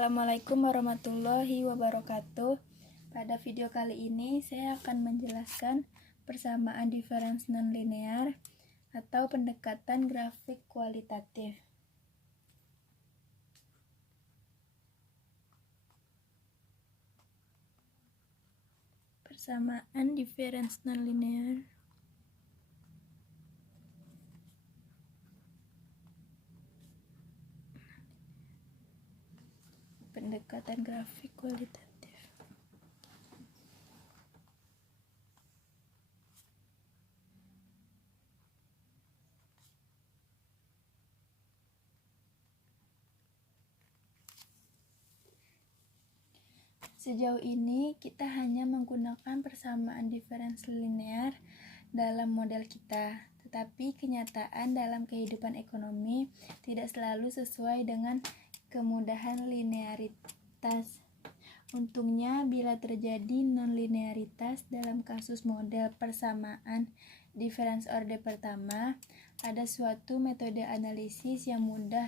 Assalamualaikum warahmatullahi wabarakatuh. Pada video kali ini saya akan menjelaskan persamaan diferens nonlinear atau pendekatan grafik kualitatif. Persamaan diferens nonlinear pendekatan grafik kualitatif. Sejauh ini kita hanya menggunakan persamaan diferens linear dalam model kita, tetapi kenyataan dalam kehidupan ekonomi tidak selalu sesuai dengan kemudahan linearitas. Untungnya, bila terjadi nonlinearitas dalam kasus model persamaan diferens orde pertama, ada suatu metode analisis yang mudah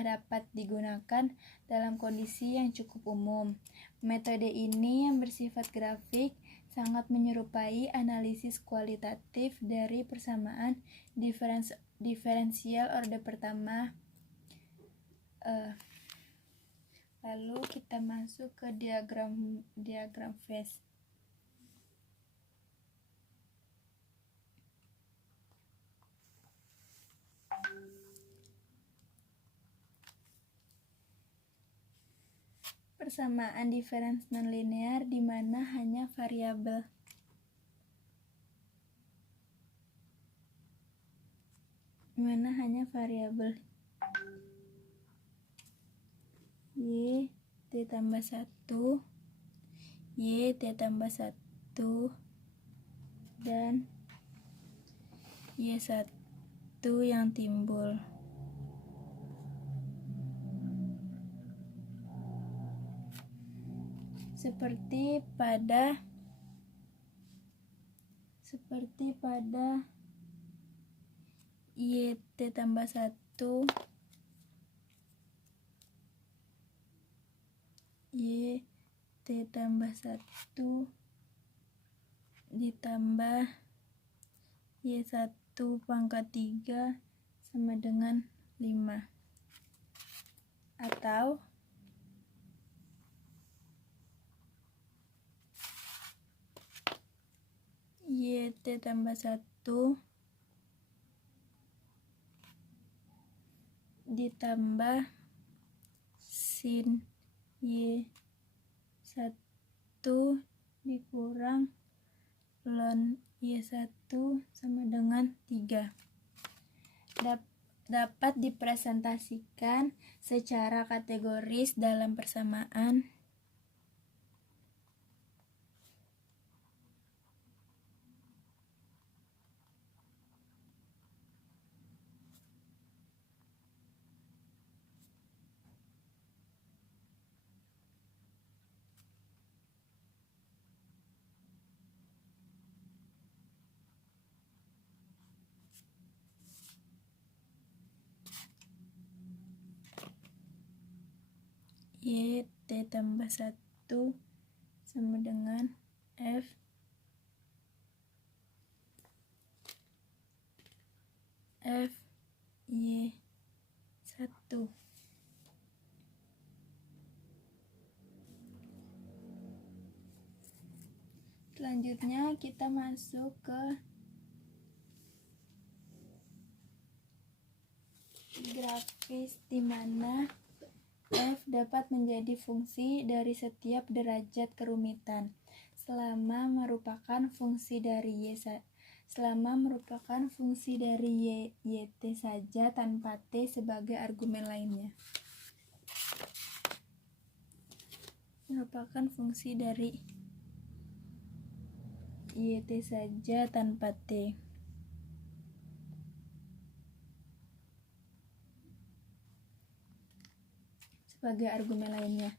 dapat digunakan dalam kondisi yang cukup umum. Metode ini yang bersifat grafik sangat menyerupai analisis kualitatif dari persamaan diferensial orde pertama. Lalu kita masuk ke diagram phase. Persamaan diferens nonlinear di mana hanya variabel y t tambah 1, y t tambah 1, dan y1 yang timbul. Seperti pada y t tambah 1, y t tambah 1 ditambah y1 pangkat 3 sama dengan 5, atau y t tambah 1 ditambah sin y1 dikurang ln y1 sama dengan 3 dapat dipresentasikan secara kategoris dalam persamaan y t tambah 1 sama dengan f y1. Selanjutnya kita masuk ke grafis di mana f dapat menjadi fungsi dari setiap derajat kerumitan selama merupakan fungsi dari yt saja tanpa t sebagai argumen lainnya. Merupakan fungsi dari yt saja tanpa t. Sebagai argumen lainnya,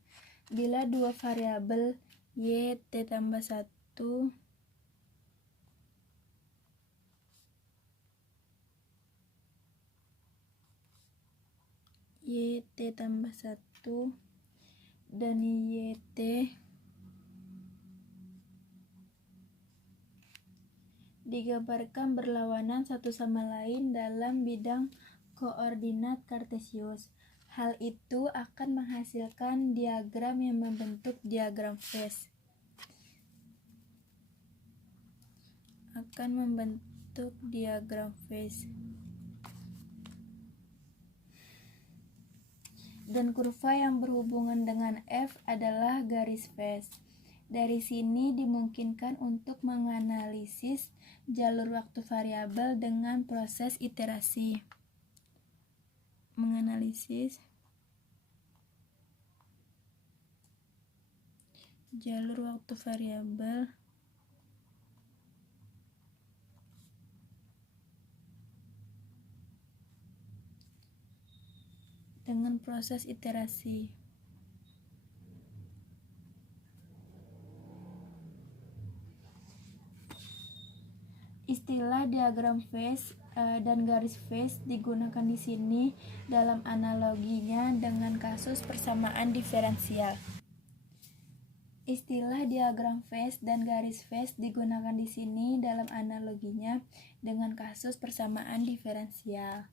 bila dua variabel y t tambah 1 YT tambah 1 dan YT digambarkan berlawanan satu sama lain dalam bidang koordinat kartesius. Hal itu akan menghasilkan diagram yang membentuk diagram phase. Dan kurva yang berhubungan dengan F adalah garis phase. Dari sini dimungkinkan untuk menganalisis jalur waktu variabel dengan proses iterasi. Menganalisis jalur waktu variabel dengan proses iterasi. Istilah diagram phase dan garis phase digunakan di sini dalam analoginya dengan kasus persamaan diferensial. Istilah diagram phase dan garis phase digunakan di sini dalam analoginya dengan kasus persamaan diferensial.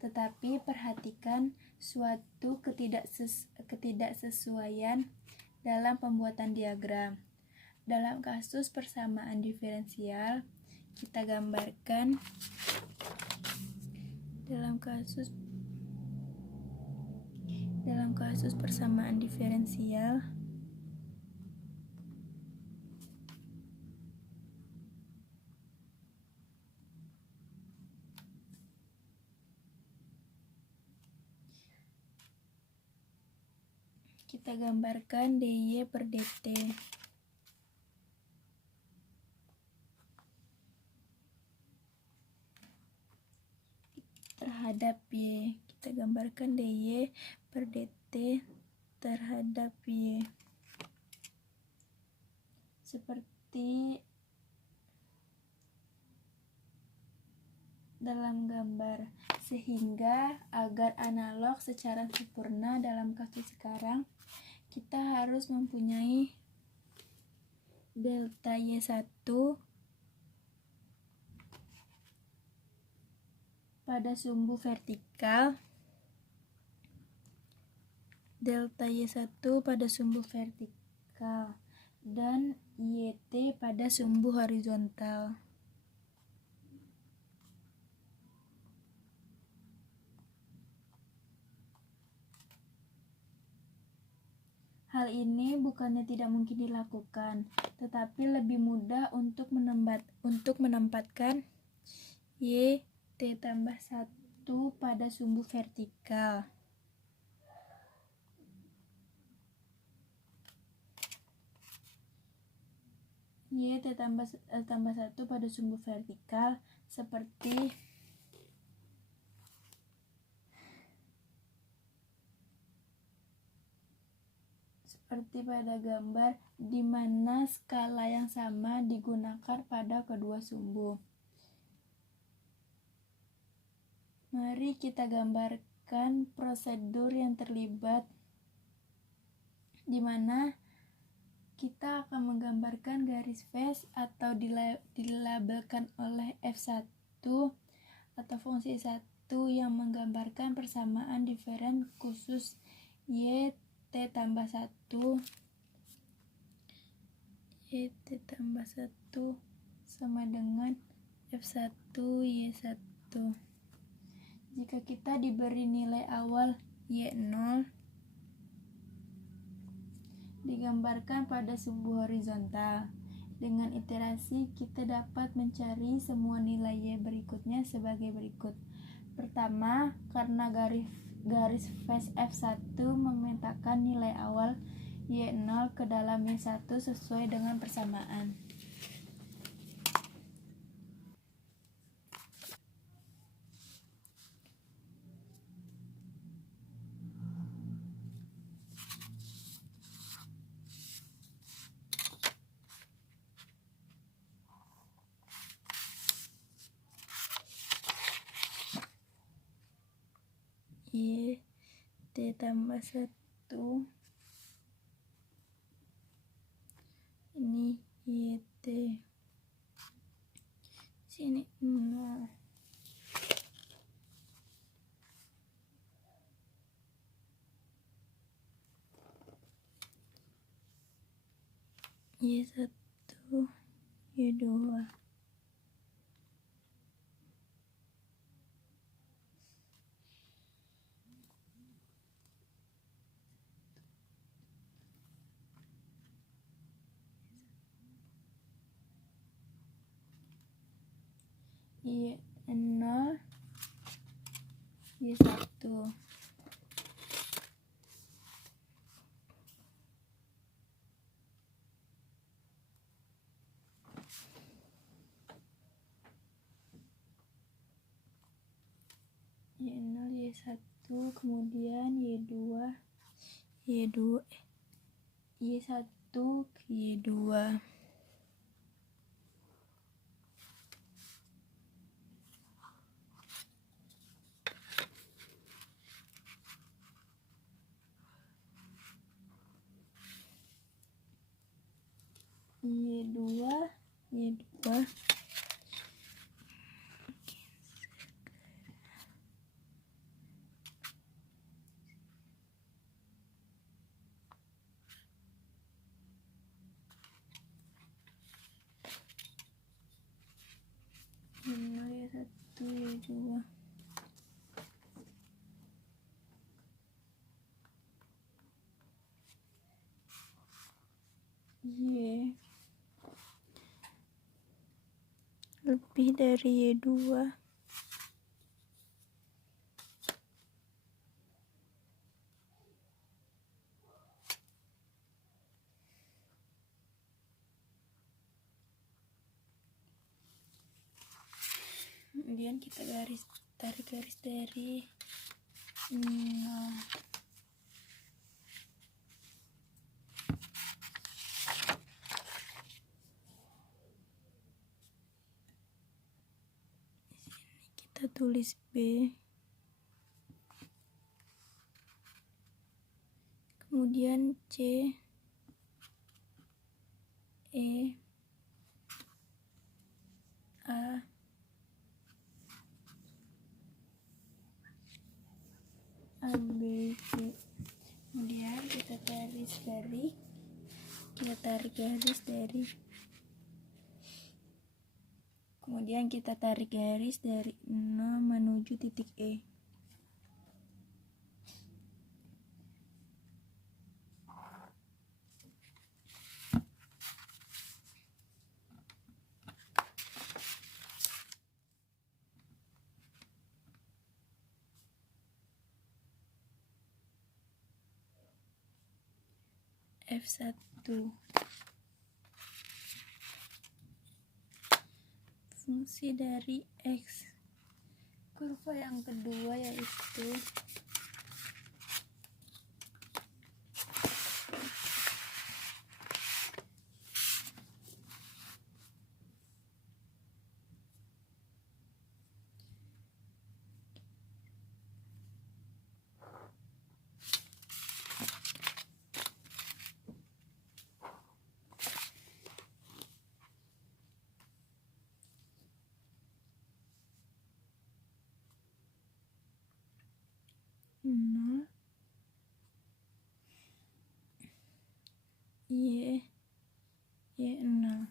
Tetapi perhatikan suatu ketidaksesuaian dalam pembuatan diagram. Dalam kasus persamaan diferensial, kita gambarkan dalam kasus persamaan diferensial kita gambarkan dy per dt. Terhadap y, kita gambarkan dy per dt terhadap y seperti dalam gambar, sehingga agar analog secara sempurna dalam kasus sekarang kita harus mempunyai delta y1 pada sumbu vertikal, dan yt pada sumbu horizontal. Hal ini bukannya tidak mungkin dilakukan, tetapi lebih mudah untuk menempatkan YT tambah 1 pada sumbu vertikal. YT tambah 1 pada sumbu vertikal seperti pada gambar di mana skala yang sama digunakan pada kedua sumbu. Mari kita gambarkan prosedur yang terlibat, di mana kita akan menggambarkan garis phase atau dilabelkan oleh F1 atau fungsi 1 yang menggambarkan persamaan diferen khusus YT tambah 1 sama dengan F1 Y1. Jika kita diberi nilai awal Y0 digambarkan pada sumbu horizontal. Dengan iterasi kita dapat mencari semua nilai Y berikutnya sebagai berikut. Pertama, karena garis phase F1 memetakan nilai awal Y0 ke dalam Y1 sesuai dengan persamaan. Y tambah 1, ini YT, sini 0, Y1, Y2, Y0, Y1. Y0, Y1, kemudian Y2, Y1 ke Y2. Y2, Y2. Y0, Y1, Y2. Y lebih dari Y2. Kemudian kita tarik garis dari 0. Kita tulis B, kemudian C, E, A, B, C. Kemudian kita tarik garis dari kemudian kita tarik garis dari 0 menuju titik E. F1. Fungsi dari X. Kurva yang kedua yaitu Y, Y0,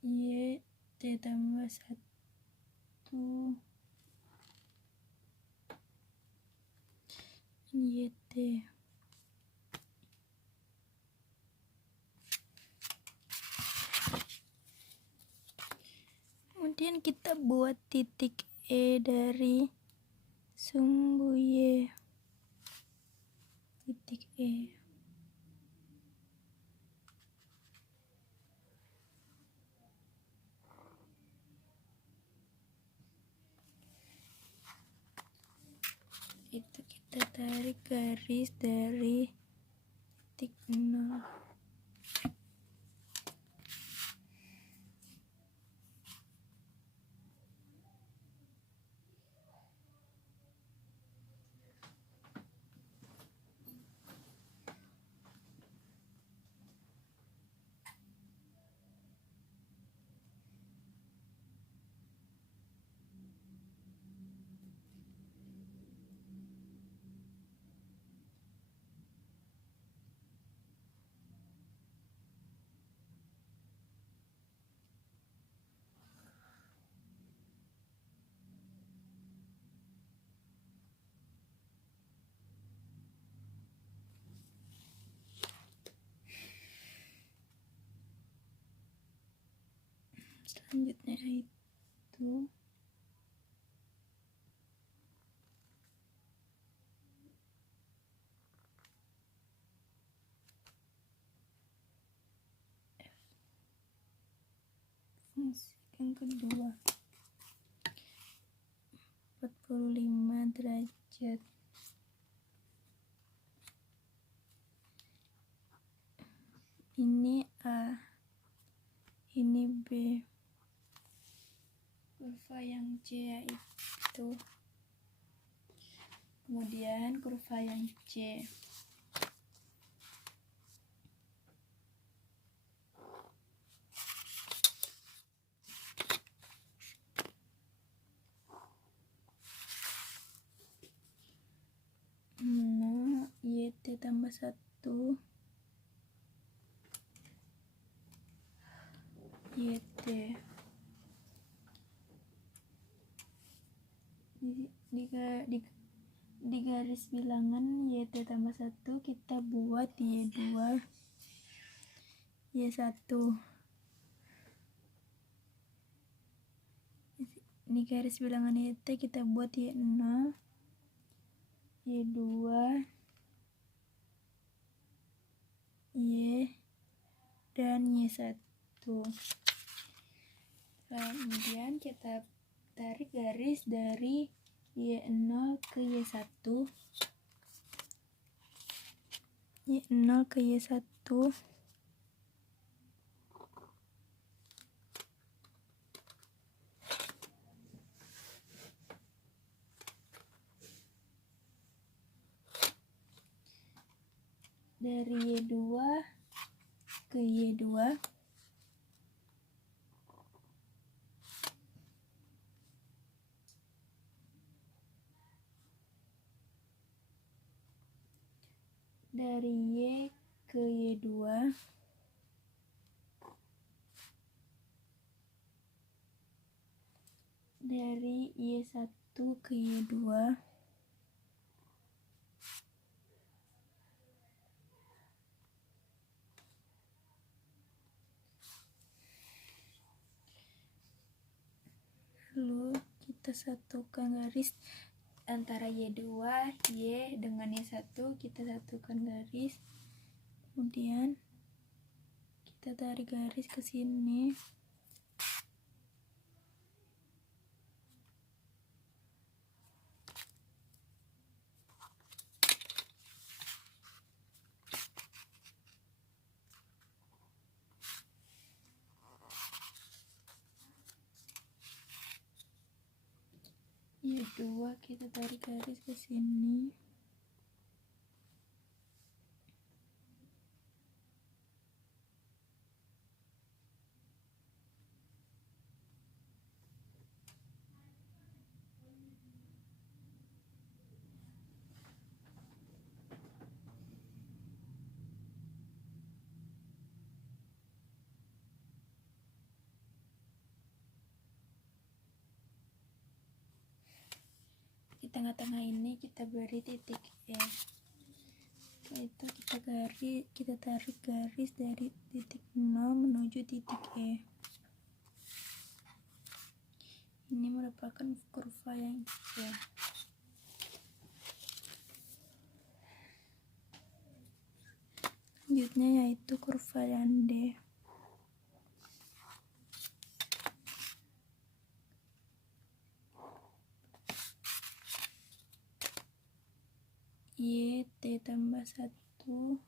YT tambah 1, YT. Kemudian kita buat titik E dari sumbu Y. Titik E. Itu kita tarik garis dari titik 0. Selanjutnya itu fungsi yang kedua 45 derajat. Ini A, ini B. Kurva yang C yaitu, kemudian kurva yang C. Nah, YT tambah 1 YT di garis bilangan YT tambah 1 kita buat Y2 Y1. Di garis bilangan YT kita buat Y0 Y2 Y dan Y1. Kemudian kita tarik garis dari Y0 ke Y1 Y0 ke Y1 dari Y2 ke Y2 dari Y ke Y2 dari Y1 ke Y2 lalu kita satukan garis antara Y2 Y dengan Y1, kita satukan garis, kemudian kita tarik garis ke sini. Y2 kita tarik garis ke sini. Di tengah-tengah ini kita beri titik E. Setelah itu kita tarik garis dari titik 0 menuju titik E. Ini merupakan kurva yang C. Selanjutnya yaitu kurva yang D. YT tambah 1 0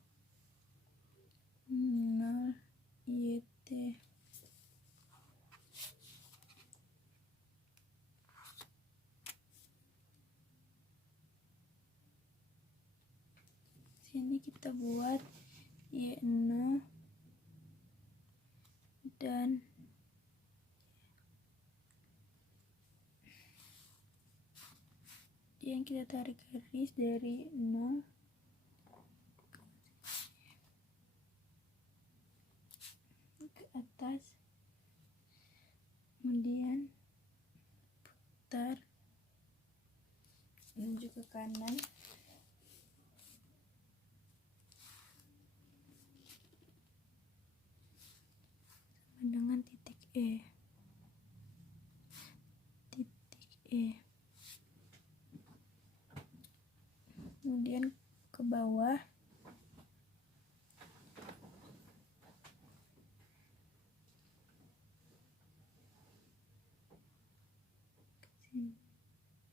YT. Sini kita buat Y0 dan yang kita tarik garis dari 0 ke atas, kemudian putar menuju ke kanan, dengan titik E. E. Kemudian ke bawah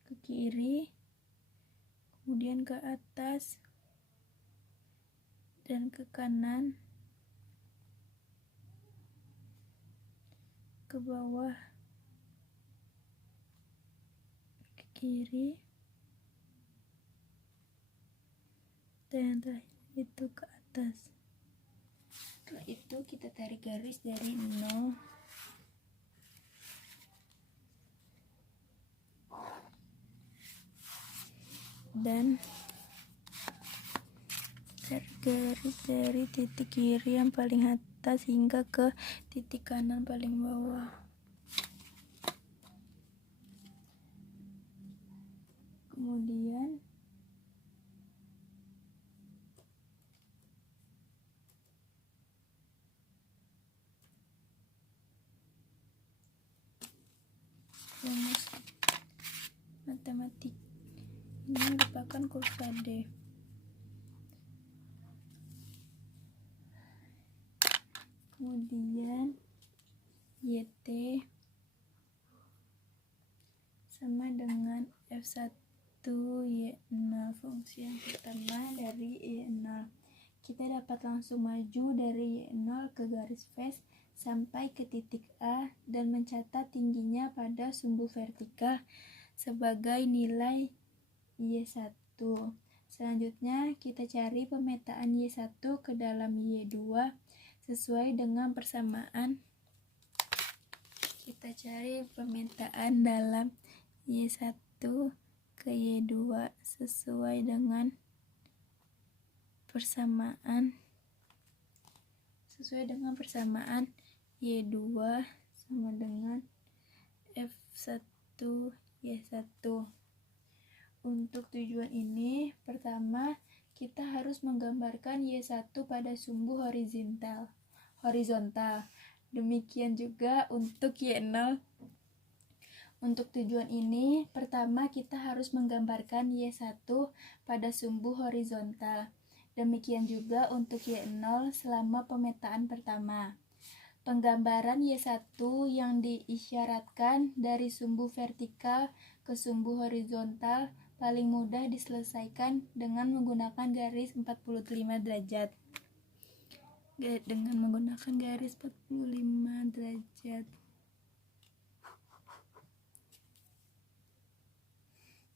ke kiri, kemudian ke atas dan ke kanan, ke bawah, ke kiri, dan yang terakhir itu ke atas. Setelah itu kita tarik garis dari 0 dan tarik garis dari titik kiri yang paling atas hingga ke titik kanan paling bawah. Kemudian rumus matematik ini merupakan kurva D. Kemudian YT sama dengan F1 Y0, fungsi yang pertama dari Y0. Kita dapat langsung maju dari Y0 ke garis face sampai ke titik A dan mencatat tingginya pada sumbu vertikal sebagai nilai Y1. Selanjutnya kita cari pemetaan Y1 ke dalam Y2 sesuai dengan persamaan. Kita cari pemetaan dalam Y1 ke Y2 sesuai dengan persamaan Y2 sama dengan F1 Y1. Untuk tujuan ini, pertama kita harus menggambarkan Y1 pada sumbu horizontal. Demikian juga untuk Y0. Untuk tujuan ini, pertama kita harus menggambarkan Y1 pada sumbu horizontal. Demikian juga untuk Y0 selama pemetaan pertama. Penggambaran Y1 yang diisyaratkan dari sumbu vertikal ke sumbu horizontal paling mudah diselesaikan dengan menggunakan garis 45 derajat.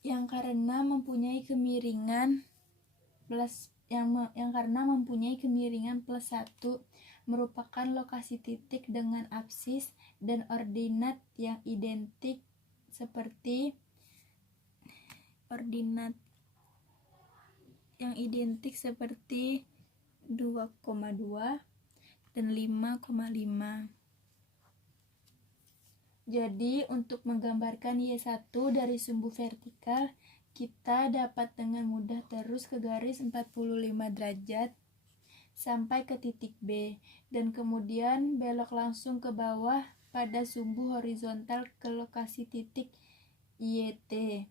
Yang karena mempunyai kemiringan plus 1 merupakan lokasi titik dengan absis dan ordinat yang identik seperti 2,2 dan 5,5. Jadi, untuk menggambarkan Y1 dari sumbu vertikal, kita dapat dengan mudah terus ke garis 45 derajat sampai ke titik B, dan kemudian belok langsung ke bawah pada sumbu horizontal ke lokasi titik YT.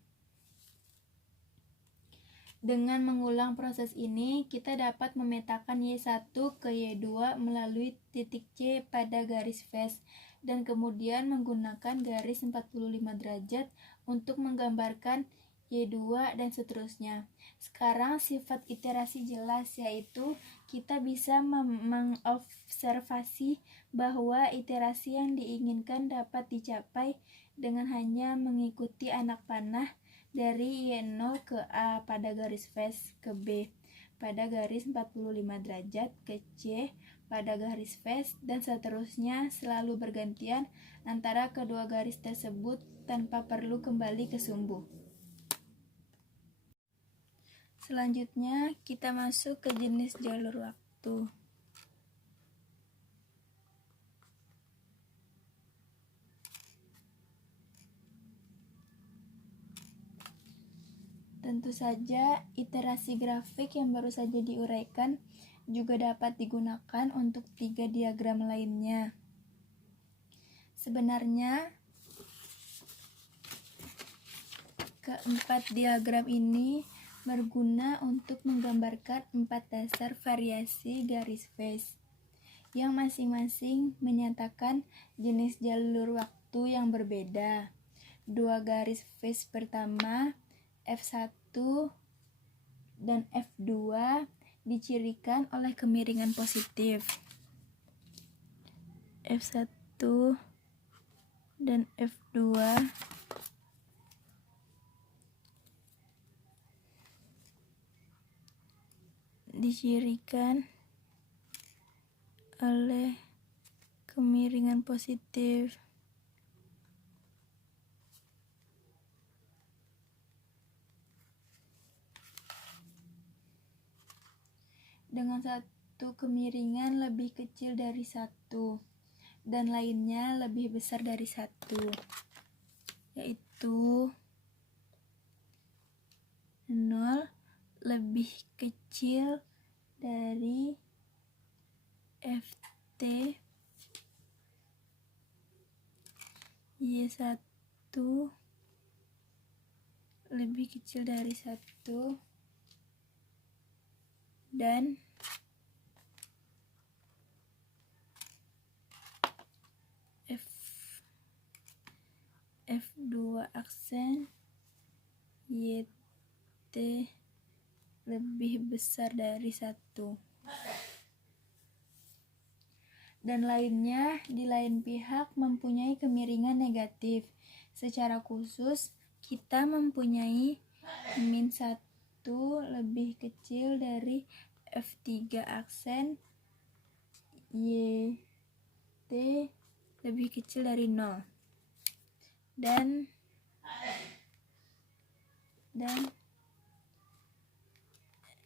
Dengan mengulang proses ini, kita dapat memetakan Y1 ke Y2 melalui titik C pada garis face, dan kemudian menggunakan garis 45 derajat untuk menggambarkan Y2 dan seterusnya. Sekarang sifat iterasi jelas, yaitu kita bisa mengobservasi bahwa iterasi yang diinginkan dapat dicapai dengan hanya mengikuti anak panah dari Y0 ke A pada garis face, ke B pada garis 45 derajat, ke C pada garis face, dan seterusnya selalu bergantian antara kedua garis tersebut tanpa perlu kembali ke sumbu. Selanjutnya kita masuk ke jenis jalur waktu. Tentu saja iterasi grafik yang baru saja diuraikan juga dapat digunakan untuk 3 diagram lainnya. Sebenarnya Keempat diagram ini berguna untuk menggambarkan 4 dasar variasi garis phase yang masing-masing menyatakan jenis jalur waktu yang berbeda. 2 garis phase pertama, F1 dan F2, dicirikan oleh kemiringan positif. F1 dan F2 dicirikan oleh kemiringan positif. Dengan satu kemiringan lebih kecil dari 1 dan lainnya lebih besar dari 1, yaitu 0 lebih kecil dari Ft, Y1 lebih kecil dari 1, dan F2 aksen YT lebih besar dari 1, dan lainnya di lain pihak mempunyai kemiringan negatif. Secara khusus, kita mempunyai min 1 lebih kecil dari F3 aksen YT lebih kecil dari 0, dan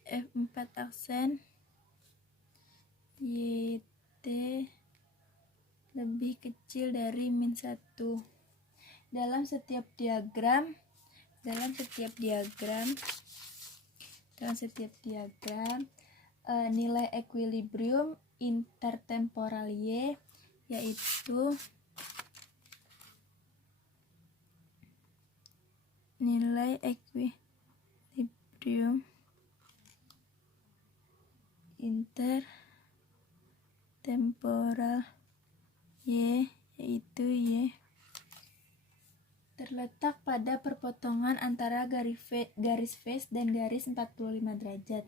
F4 aksen YT lebih kecil dari min 1. Dalam setiap diagram nilai equilibrium intertemporal Y, yaitu nilai equilibrium intertemporal Y, yaitu Y terletak pada perpotongan antara garis phase dan garis 45 derajat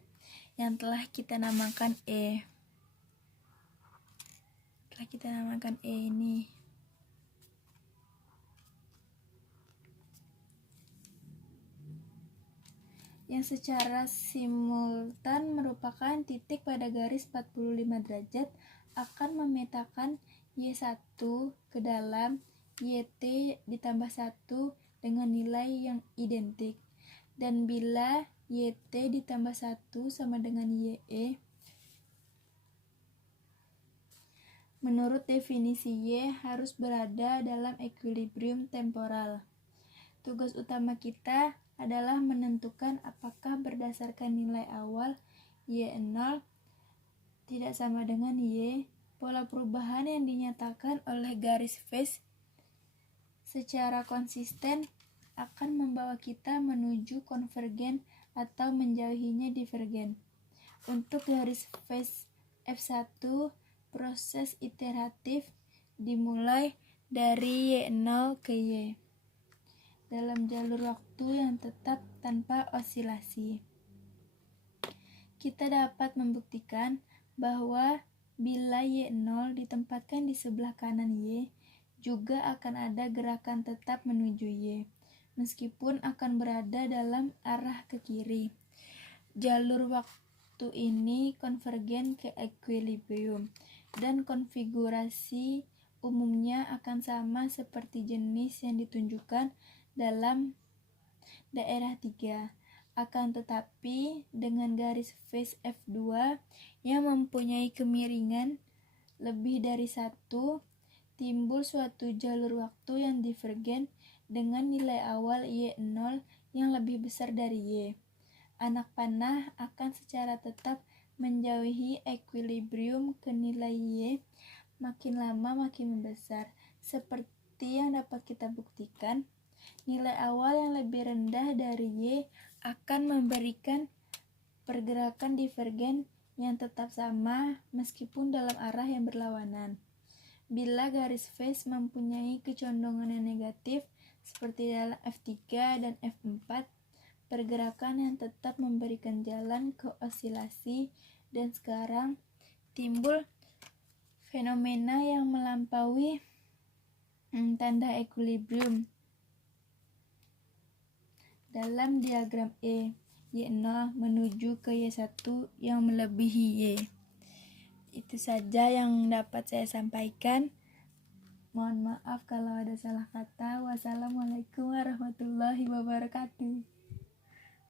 yang telah kita namakan E. Ini. Yang secara simultan merupakan titik pada garis 45 derajat akan memetakan Y1 ke dalam YT ditambah 1 dengan nilai yang identik. Dan bila YT ditambah 1 sama dengan YE, menurut definisi Y harus berada dalam equilibrium temporal. Tugas utama kita adalah menentukan apakah berdasarkan nilai awal Y0 tidak sama dengan Y, pola perubahan yang dinyatakan oleh garis phase secara konsisten akan membawa kita menuju konvergen atau menjauhinya divergen. Untuk garis phase F1, proses iteratif dimulai dari Y0 ke Y dalam jalur waktu yang tetap tanpa osilasi. Kita dapat membuktikan bahwa bila Y0 ditempatkan di sebelah kanan Y, juga akan ada gerakan tetap menuju Y, meskipun akan berada dalam arah ke kiri. Jalur waktu ini konvergen ke equilibrium, dan konfigurasi umumnya akan sama seperti jenis yang ditunjukkan dalam daerah 3. Akan tetapi dengan garis phase F2 yang mempunyai kemiringan lebih dari 1, timbul suatu jalur waktu yang divergen dengan nilai awal Y0 yang lebih besar dari Y. Anak panah akan secara tetap menjauhi equilibrium ke nilai Y makin lama makin membesar. Seperti yang dapat kita buktikan, Nilai awal yang lebih rendah dari Y akan memberikan pergerakan divergen yang tetap sama meskipun dalam arah yang berlawanan. Bila garis phase mempunyai kecondongan yang negatif seperti dalam F3 dan F4, pergerakan yang tetap memberikan jalan ke osilasi, dan sekarang timbul fenomena yang melampaui tanda equilibrium dalam diagram E, Y0 menuju ke Y1 yang melebihi Y. Itu saja yang dapat saya sampaikan. Mohon maaf kalau ada salah kata. Wassalamualaikum warahmatullahi wabarakatuh.